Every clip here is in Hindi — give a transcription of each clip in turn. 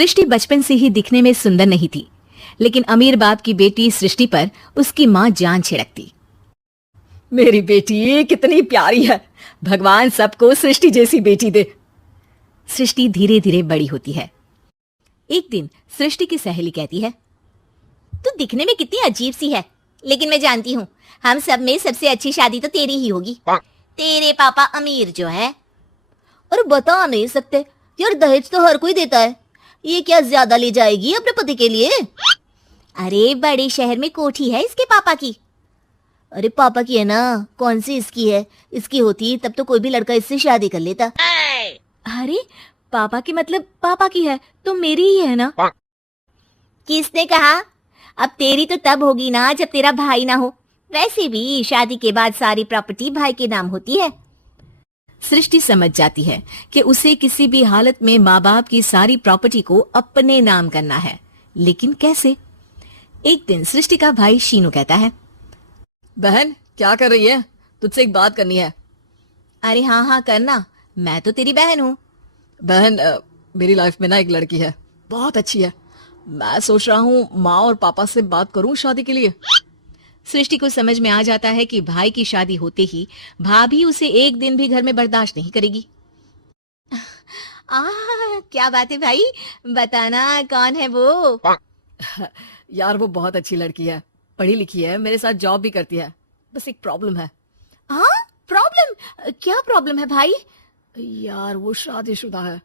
सृष्टि बचपन से ही दिखने में सुंदर नहीं थी, लेकिन अमीर बाप की बेटी सृष्टि पर उसकी माँ जान छिड़कती। मेरी बेटी कितनी प्यारी है, भगवान सबको सृष्टि जैसी बेटी दे। सृष्टि धीरे धीरे बड़ी होती है। एक दिन सृष्टि की सहेली कहती है, तू दिखने में कितनी अजीब सी है, लेकिन मैं जानती हूँ हम सब में सबसे अच्छी शादी तो तेरी ही होगी। तेरे पापा अमीर जो है। और बता नहीं सकते यार, दहेज तो हर कोई देता है, ये क्या ज्यादा ले जाएगी अपने पति के लिए? अरे बड़े शहर में कोठी है इसके पापा की। अरे पापा की है ना, कौन सी इसकी है? इसकी होती तब तो कोई भी लड़का इससे शादी कर लेता। अरे पापा की मतलब पापा की है तो मेरी ही है ना। किसने कहा? अब तेरी तो तब होगी ना जब तेरा भाई ना हो। वैसे भी शादी के बाद सारी प्रॉपर्टी भाई के नाम होती है। सृष्टि समझ जाती है कि उसे किसी भी हालत में माँ बाप की सारी प्रॉपर्टी को अपने नाम करना है, लेकिन कैसे? एक दिन सृष्टि का भाई शीनू कहता है, बहन क्या कर रही है? तुझसे एक बात करनी है। अरे हाँ हाँ करना, मैं तो तेरी बहन हूँ। बहन मेरी लाइफ में ना एक लड़की है, बहुत अच्छी है। मैं सोच रहा हूँ माँ और पापा से बात करूँ शादी के लिए। सृष्टि को समझ में आ जाता है कि भाई की शादी होते ही भाभी उसे एक दिन भी घर में बर्दाश्त नहीं करेगी। क्या बात है भाई, बताना कौन है वो? यार वो बहुत अच्छी लड़की है, पढ़ी लिखी है, मेरे साथ जॉब भी करती है। बस एक प्रॉब्लम है। हाँ प्रॉब्लम? क्या प्रॉब्लम है भाई? यार वो शादीशुदा है,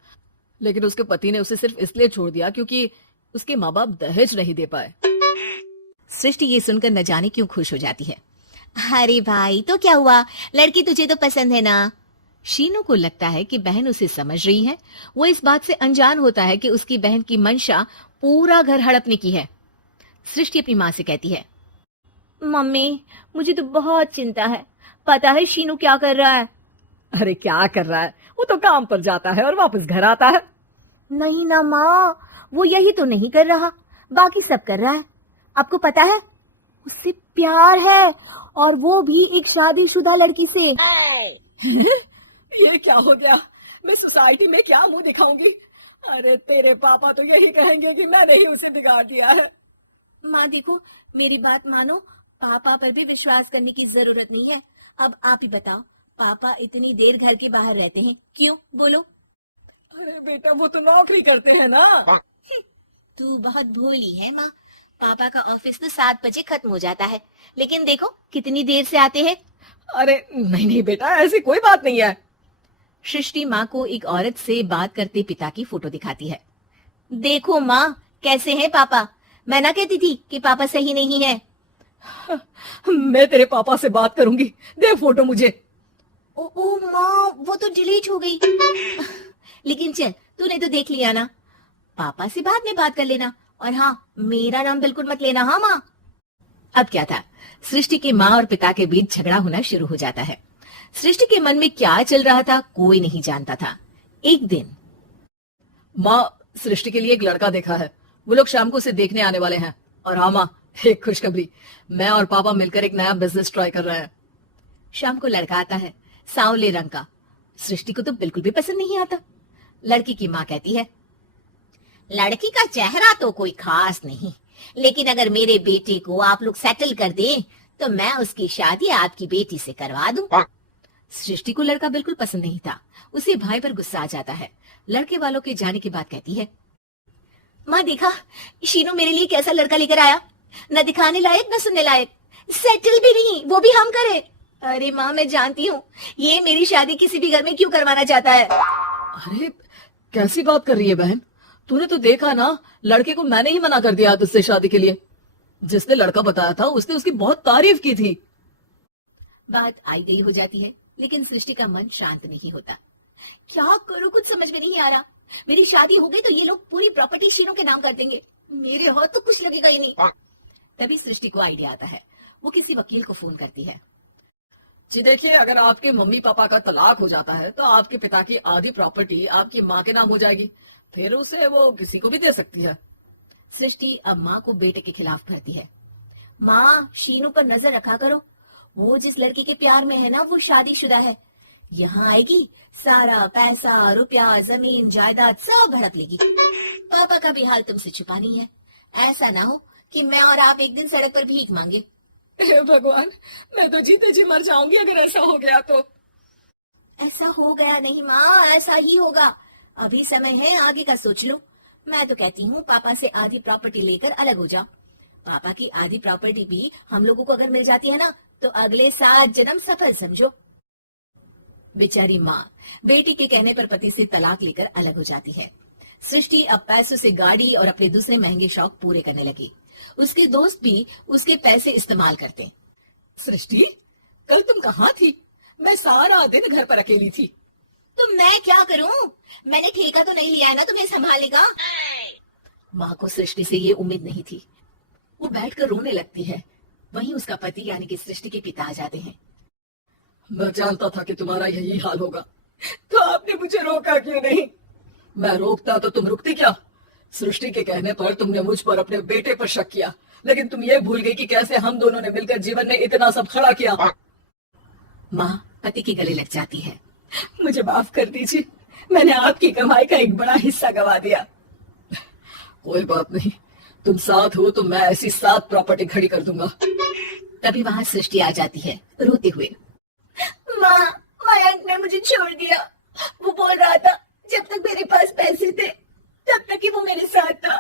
लेकिन उसके पति ने उसे सिर्फ इसलिए छोड़ दिया क्योंकि उसके माँ बाप दहेज नहीं दे पाए। सृष्टि ये सुनकर न जाने क्यों खुश हो जाती है। अरे भाई तो क्या हुआ, लड़की तुझे तो पसंद है ना? शीनू को लगता है कि बहन उसे समझ रही है। वो इस बात से अनजान होता है कि उसकी बहन की मंशा पूरा घर हड़पने की है। सृष्टि अपनी माँ से कहती है, मम्मी मुझे तो बहुत चिंता है, पता है शीनू क्या कर रहा है? अरे क्या कर रहा है, वो तो काम पर जाता है और वापस घर आता है। नहीं ना माँ, वो यही तो नहीं कर रहा, बाकी सब कर रहा है। आपको पता है उससे प्यार है, और वो भी एक शादीशुदा लड़की से। ये क्या हो गया, मैं सोसाइटी में क्या मुंह दिखाऊंगी? अरे तेरे पापा तो यही कहेंगे कि मैंने ही उसे बिगाड़ दिया है। माँ देखो, मेरी बात मानो, पापा पर भी विश्वास करने की जरूरत नहीं है। अब आप ही बताओ, पापा इतनी देर घर के बाहर रहते हैं क्यों? बोलो। अरे बेटा वो तो नौकरी करते हैं ना। तू बहुत भोली है माँ, पापा का ऑफिस तो 7 बजे खत्म हो जाता है, लेकिन देखो कितनी देर से आते हैं। अरे नहीं नहीं बेटा, ऐसी कोई बात नहीं है। सृष्टि माँ को एक औरत से बात करते पिता की फोटो दिखाती है। देखो माँ कैसे हैं पापा, मैं ना कहती थी कि पापा सही नहीं है। मैं तेरे पापा से बात करूंगी, दे फोटो मुझे। ओ माँ, वो तो डिलीट हो गई। लेकिन चल, तूने तो देख लिया ना, पापा से बाद में बात कर लेना, और हाँ मेरा नाम बिल्कुल मत लेना। हाँ माँ। अब क्या था, सृष्टि के माँ और पिता के बीच झगड़ा होना शुरू हो जाता है। सृष्टि के मन में क्या चल रहा था कोई नहीं जानता था। एक दिन, माँ सृष्टि के लिए एक लड़का देखा है, वो लोग शाम को उसे देखने आने वाले हैं। और हाँ माँ, एक खुशखबरी, मैं और पापा मिलकर एक नया बिजनेस ट्राई कर रहे हैं। शाम को लड़का आता है, सांवले रंग का। सृष्टि को तो बिल्कुल भी पसंद नहीं आता। लड़की की माँ कहती है, लड़की का चेहरा तो कोई खास नहीं, लेकिन अगर मेरे बेटे को आप लोग सेटल कर दें तो मैं उसकी शादी आपकी बेटी से करवा दूं। सृष्टि को लड़का बिल्कुल पसंद नहीं था। उसे भाई पर गुस्सा आ जाता है। लड़के वालों के जाने के बाद कहती है, माँ देखा शीनू मेरे लिए कैसा लड़का लेकर आया, न दिखाने लायक न सुनने लायक, सेटल भी नहीं, वो भी हम करे। अरे माँ मैं जानती हूँ ये मेरी शादी किसी भी घर में क्यों करवाना चाहता है। अरे कैसी बात कर रही है बहन, तूने तो देखा ना, लड़के को मैंने ही मना कर दिया तुझसे शादी के लिए। जिसने लड़का बताया था उसने उसकी बहुत तारीफ की थी। बात आई गई हो जाती है, लेकिन सृष्टि का मन शांत नहीं होता। क्या करूँ कुछ समझ में नहीं आ रहा। मेरी शादी हो गई तो ये लोग पूरी प्रॉपर्टी शीनू के नाम कर देंगे, मेरे हाथ तो कुछ लगेगा ही नहीं। तभी सृष्टि को आइडिया आता है। वो किसी वकील को फोन करती है। जी देखिए, अगर आपके मम्मी पापा का तलाक हो जाता है तो आपके पिता की आधी प्रॉपर्टी आपकी माँ के नाम हो जाएगी, फिर उसे वो किसी को भी दे सकती है। सृष्टि अब माँ को बेटे के खिलाफ भरती है। माँ शीनू पर नजर रखा करो, वो जिस लड़की के प्यार में है ना वो शादीशुदा है। यहाँ आएगी सारा पैसा रुपया जमीन जायदाद सब हड़प लेगी। पापा का भी हाल तुमसे छुपा नहीं है। ऐसा ना हो कि मैं और आप एक दिन सड़क पर भीख मांगे। हे भगवान, मैं तो जीते जी मर जाऊंगी अगर ऐसा हो गया तो। ऐसा हो गया नहीं माँ, ऐसा ही होगा। अभी समय है, आगे का सोच लो। मैं तो कहती हूँ पापा से आधी प्रॉपर्टी लेकर अलग हो जाओ। पापा की आधी प्रॉपर्टी भी हम लोगों को अगर मिल जाती है ना, तो अगले 7 जन्म सफल समझो। बेचारी माँ बेटी के कहने पर पति से तलाक लेकर अलग हो जाती है। सृष्टि अब पैसों से गाड़ी और अपने दूसरे महंगे शौक पूरे करने लगी। उसके दोस्त भी उसके पैसे इस्तेमाल करते। सृष्टि, कल तुम कहाँ थी? मैं सारा दिन घर पर अकेली थी। तो मैं क्या करूं? मैंने ठेका तो नहीं लिया है ना तुम्हें संभालने का। माँ को सृष्टि से ये उम्मीद नहीं थी। वो बैठकर रोने लगती है। वहीं उसका पति यानी कि सृष्टि के पिता आ जाते हैं। मैं जानता था कि तुम्हारा यही हाल होगा, तो आपने मुझे रोका क्यों नहीं? मैं रोकता तो तुम रुकती क्या? सृष्टि के कहने पर तुमने मुझ पर अपने बेटे पर शक किया, लेकिन तुम ये भूल गई कि कैसे हम दोनों ने मिलकर जीवन में इतना सब खड़ा किया। माँ पति के गले लग जाती है। मुझे माफ कर दीजिए, मैंने आपकी कमाई का एक बड़ा हिस्सा गवा दिया। कोई बात नहीं, तुम साथ हो तो मैं ऐसी 7 प्रॉपर्टी खड़ी कर दूंगा। तभी वहां सृष्टि आ जाती है रोते हुए। माँ, मयंक ने मुझे छोड़ दिया। वो बोल रहा था जब तक मेरे पास पैसे थे तब तक ही वो मेरे साथ था,